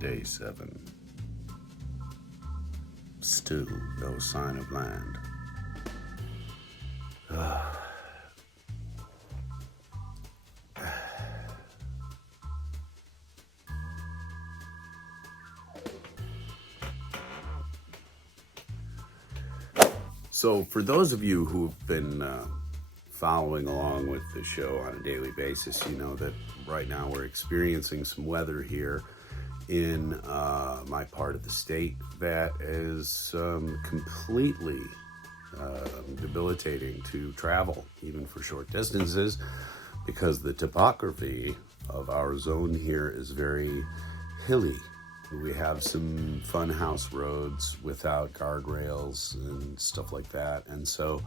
Day 7. Still no sign of land. So for those of you who've been following along with the show on a daily basis, you know that right now we're experiencing some weather here in my part of the state that is completely debilitating to travel, even for short distances, because the topography of our zone here is very hilly. We have some fun house roads without guardrails and stuff like that. And so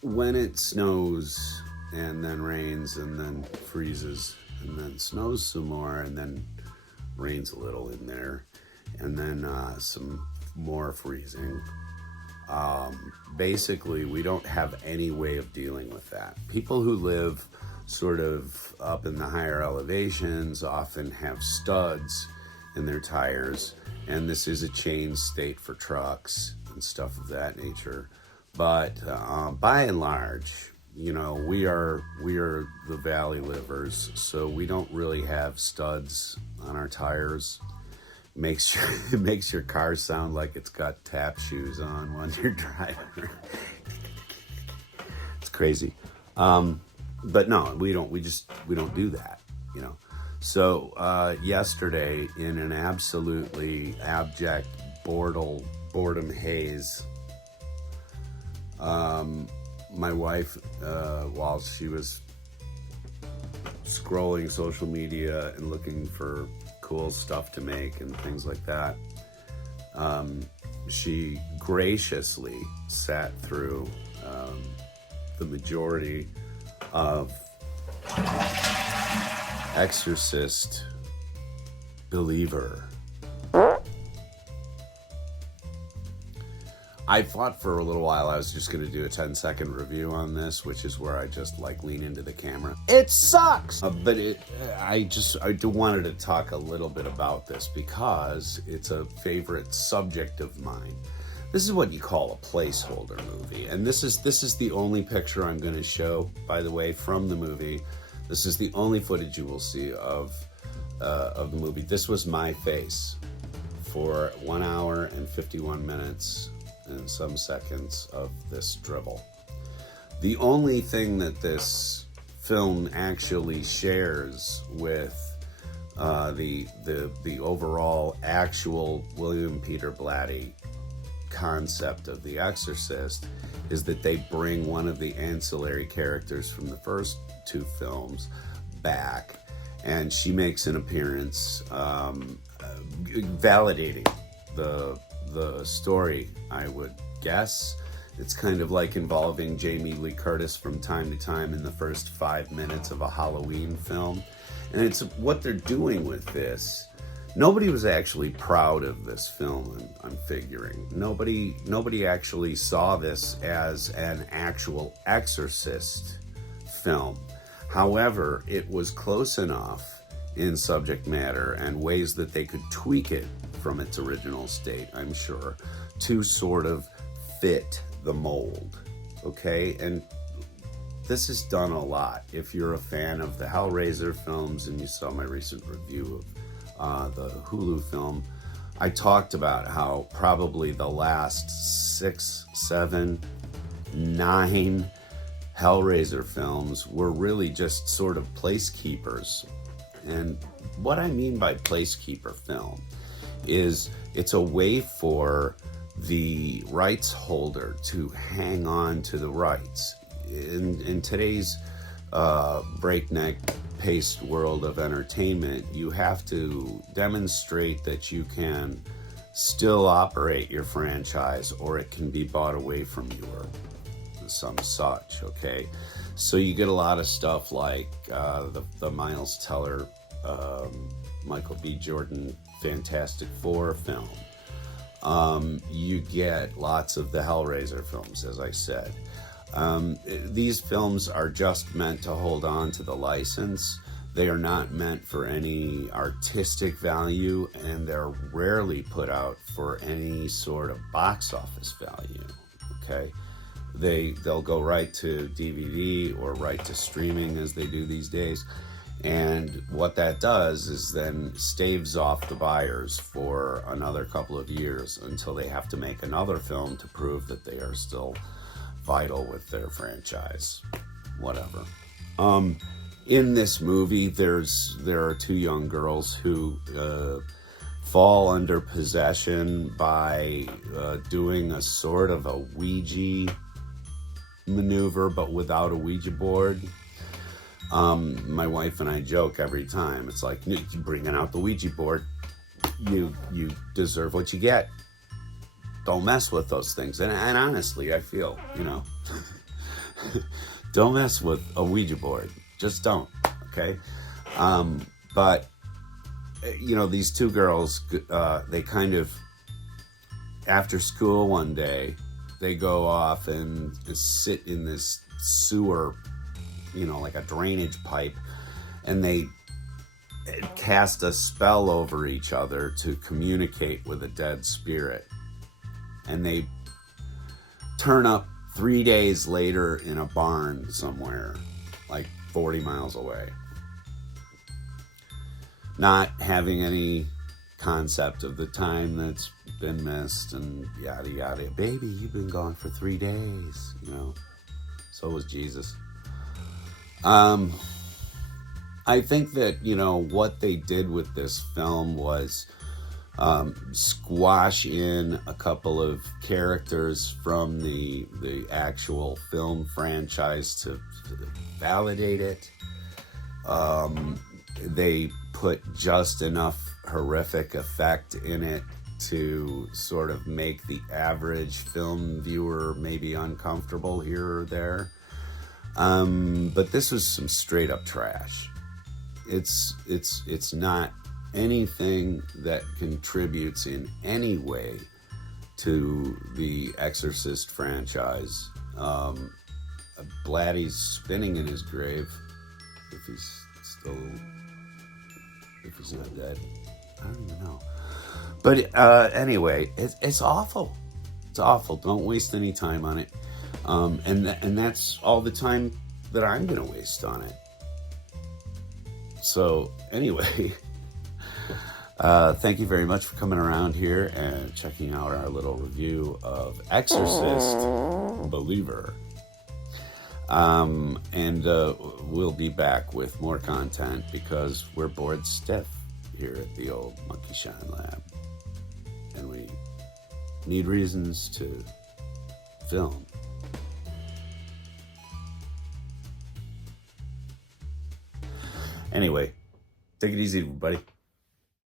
when it snows and then rains and then freezes and then snows some more and then rains a little in there and then some more freezing, basically we don't have any way of dealing with that. People who live sort of up in the higher elevations often have studs in their tires, and this is a chain state for trucks and stuff of that nature. But by and large, you know, we are the valley livers, so we don't really have studs on our tires. It makes your car sound like it's got tap shoes on when you're driving. It's crazy. But no, we don't do that, you know. So yesterday, in an absolutely abject boredom haze, my wife, while she was scrolling social media and looking for cool stuff to make and things like that, she graciously sat through the majority of Exorcist Believer. I thought for a little while I was just going to do a 10-second review on this, which is where I just like lean into the camera. It sucks! But I wanted to talk a little bit about this because it's a favorite subject of mine. This is what you call a placeholder movie. And this is the only picture I'm going to show, by the way, from the movie. This is the only footage you will see of the movie. This was my face for 1 hour and 51 minutes and some seconds of this drivel. The only thing that this film actually shares with the overall actual William Peter Blatty concept of The Exorcist is that they bring one of the ancillary characters from the first 2 films back, and she makes an appearance validating the story, I would guess. It's kind of like involving Jamie Lee Curtis from time to time in the first 5 minutes of a Halloween film. And it's what they're doing with this. Nobody was actually proud of this film, I'm figuring. Nobody actually saw this as an actual Exorcist film. However, it was close enough in subject matter and ways that they could tweak it from its original state, I'm sure, to sort of fit the mold, okay? And this is done a lot. If you're a fan of the Hellraiser films and you saw my recent review of the Hulu film, I talked about how probably the last 6, 7, 9 Hellraiser films were really just sort of placekeepers. And what I mean by placekeeper film is it's a way for the rights holder to hang on to the rights. In today's breakneck paced world of entertainment, you have to demonstrate that you can still operate your franchise or it can be bought away from you or some such, okay? So you get a lot of stuff like the Miles Teller, Michael B. Jordan Fantastic Four film. You get lots of the Hellraiser films, as I said. These films are just meant to hold on to the license. They are not meant for any artistic value, and they're rarely put out for any sort of box office value, okay? They'll go right to DVD or right to streaming, as they do these days. And what that does is then staves off the buyers for another couple of years until they have to make another film to prove that they are still vital with their franchise. Whatever. In this movie, there are two young girls who fall under possession by doing a sort of a Ouija maneuver, but without a Ouija board. My wife and I joke every time. It's like, you bringing out the Ouija board, you deserve what you get. Don't mess with those things. And honestly, I feel, don't mess with a Ouija board. Just don't, okay? But, these two girls, they kind of, after school one day, they go off and sit in this sewer, like a drainage pipe, and they cast a spell over each other to communicate with a dead spirit. And they turn up 3 days later in a barn somewhere, like 40 miles away. Not having any concept of the time that's been missed and yada yada. Baby, you've been gone for 3 days, So was Jesus. I think that, what they did with this film was squash in a couple of characters from the actual film franchise to validate it. They put just enough horrific effect in it to sort of make the average film viewer maybe uncomfortable here or there. But this was some straight up trash. It's not anything that contributes in any way to the Exorcist franchise. Blatty's spinning in his grave, if he's not dead. I don't even know. But anyway, it's awful. It's awful. Don't waste any time on it. And that's all the time that I'm going to waste on it. So anyway, thank you very much for coming around here and checking out our little review of Exorcist Believer. And we'll be back with more content because we're bored stiff here at the old Monkey Shine Lab. And we need reasons to film. Anyway, take it easy, everybody.